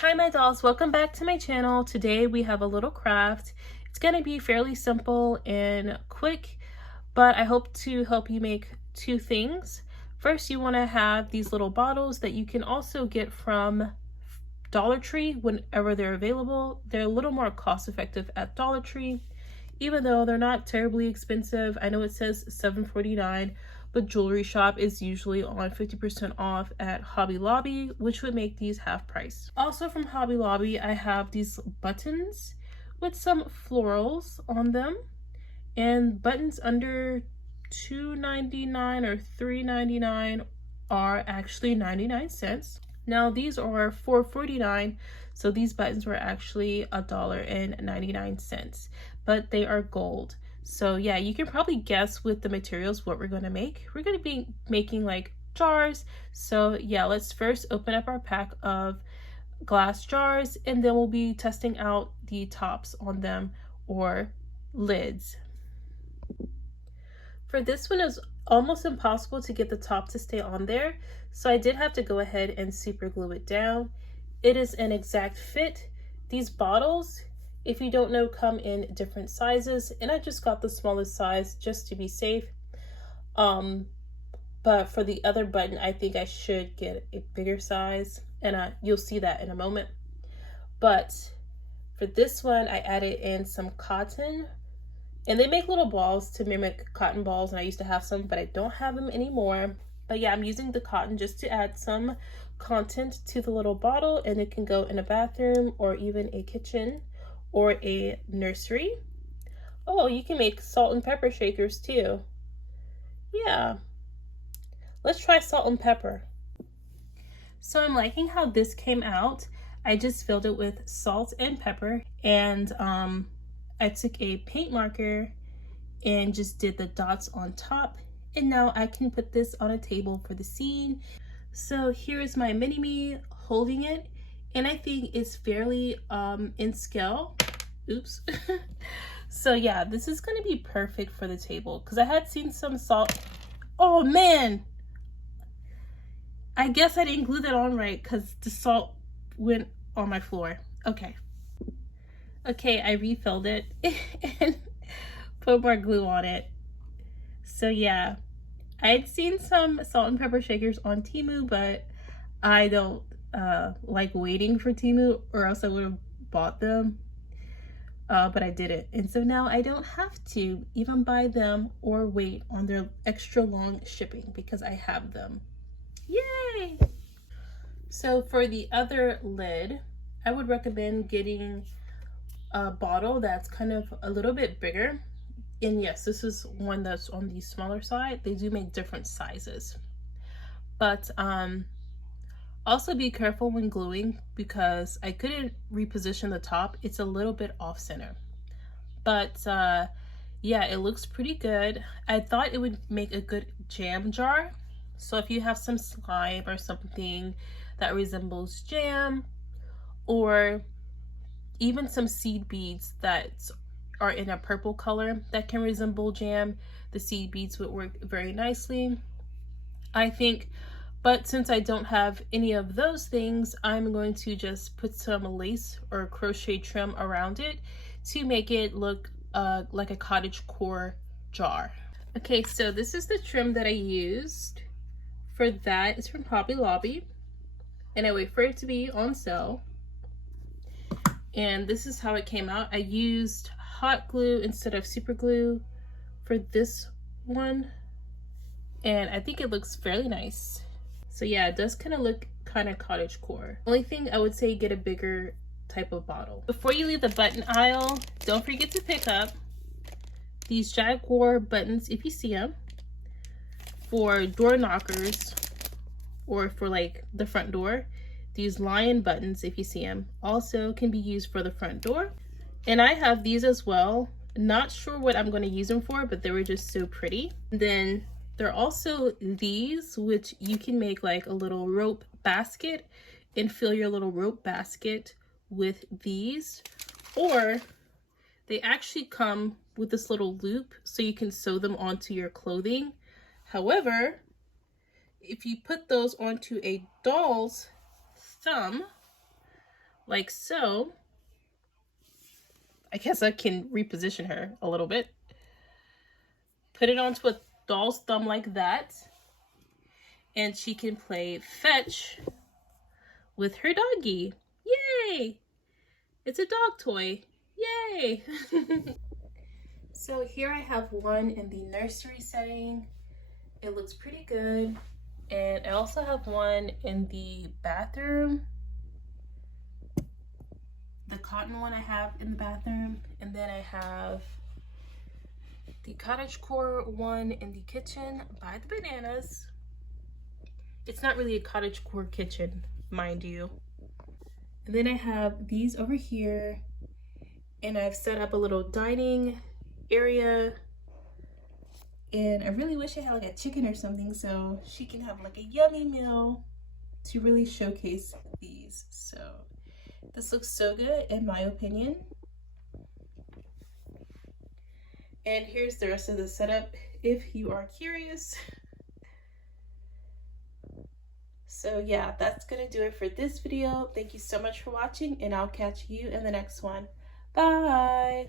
Hi my dolls, welcome back to my channel. Today we have a little craft. It's going to be fairly simple and quick, but I hope to help you make two things. First, you want to have these little bottles that you can also get from Dollar Tree whenever they're available. They're a little more cost effective at Dollar Tree, even though they're not terribly expensive. I know it says $7.49, but Jewelry Shop is usually on 50% off at Hobby Lobby, which would make these half price. Also from Hobby Lobby, I have these buttons with some florals on them, and buttons under $2.99 or $3.99 are actually 99 cents. Now these are $4.49, so these buttons were actually $1.99, but they are gold. So yeah, you can probably guess with the materials what we're going to make. We're going to be making like jars. So yeah, let's first open up our pack of glass jars, and then we'll be testing out the tops on them, or lids. For this one, it's almost impossible to get the top to stay on there, so I did have to go ahead and super glue it down. It is an exact fit. These bottles, if you don't know, come in different sizes, and I just got the smallest size just to be safe. But for the other button, I think I should get a bigger size, and you'll see that in a moment. But for this one, I added in some cotton, and they make little balls to mimic cotton balls, and I used to have some, but I don't have them anymore. But yeah, I'm using the cotton just to add some content to the little bottle, and it can go in a bathroom or even a kitchen or a nursery. Oh, you can make salt and pepper shakers too. Yeah, let's try salt and pepper. So I'm liking how this came out. I just filled it with salt and pepper, and I took a paint marker and just did the dots on top, and now I can put this on a table for the scene. So here is my mini-me holding it, and I think it's fairly in scale. Oops. So yeah, this is going to be perfect for the table, because I had seen some salt. Oh man, I guess I didn't glue that on right because the salt went on my floor. Okay, I refilled it and put more glue on it. So yeah, I had seen some salt and pepper shakers on Temu, but I don't like waiting for Temu, or else I would have bought them. But I didn't, and so now I don't have to even buy them or wait on their extra long shipping because I have them. Yay! So for the other lid, I would recommend getting a bottle that's kind of a little bit bigger. And yes, this is one that's on the smaller side. They do make different sizes. But also be careful when gluing, because I couldn't reposition the top. It's a little bit off center. But yeah, it looks pretty good. I thought it would make a good jam jar. So if you have some slime or something that resembles jam, or even some seed beads that are in a purple color that can resemble jam, the seed beads would work very nicely, I think. But since I don't have any of those things, I'm going to just put some lace or crochet trim around it to make it look like a cottagecore jar. Okay, so this is the trim that I used for that. It's from Hobby Lobby, and I wait for it to be on sale. And this is how it came out. I used hot glue instead of super glue for this one, and I think it looks fairly nice. So yeah, it does kind of look kind of cottagecore. Only thing I would say, get a bigger type of bottle. Before you leave the button aisle, don't forget to pick up these Jaguar buttons if you see them, for door knockers or for like the front door. These lion buttons, if you see them, also can be used for the front door. And I have these as well. Not sure what I'm going to use them for, but they were just so pretty. And then there are also these, which you can make like a little rope basket and fill your little rope basket with these. Or they actually come with this little loop so you can sew them onto your clothing. However, if you put those onto a doll's thumb, like so. I guess I can reposition her a little bit. Put it onto a doll's thumb like that. And she can play fetch with her doggy. Yay! It's a dog toy. Yay! So here I have one in the nursery setting. It looks pretty good. And I also have one in the bathroom. The cotton one I have in the bathroom. And then I have the cottagecore one in the kitchen by the bananas. It's not really a cottagecore kitchen, mind you. And then I have these over here. And I've set up a little dining area. And I really wish I had like a chicken or something so she can have like a yummy meal to really showcase these. So this looks so good in my opinion. And here's the rest of the setup if you are curious. So yeah, that's gonna do it for this video. Thank you so much for watching and I'll catch you in the next one. Bye!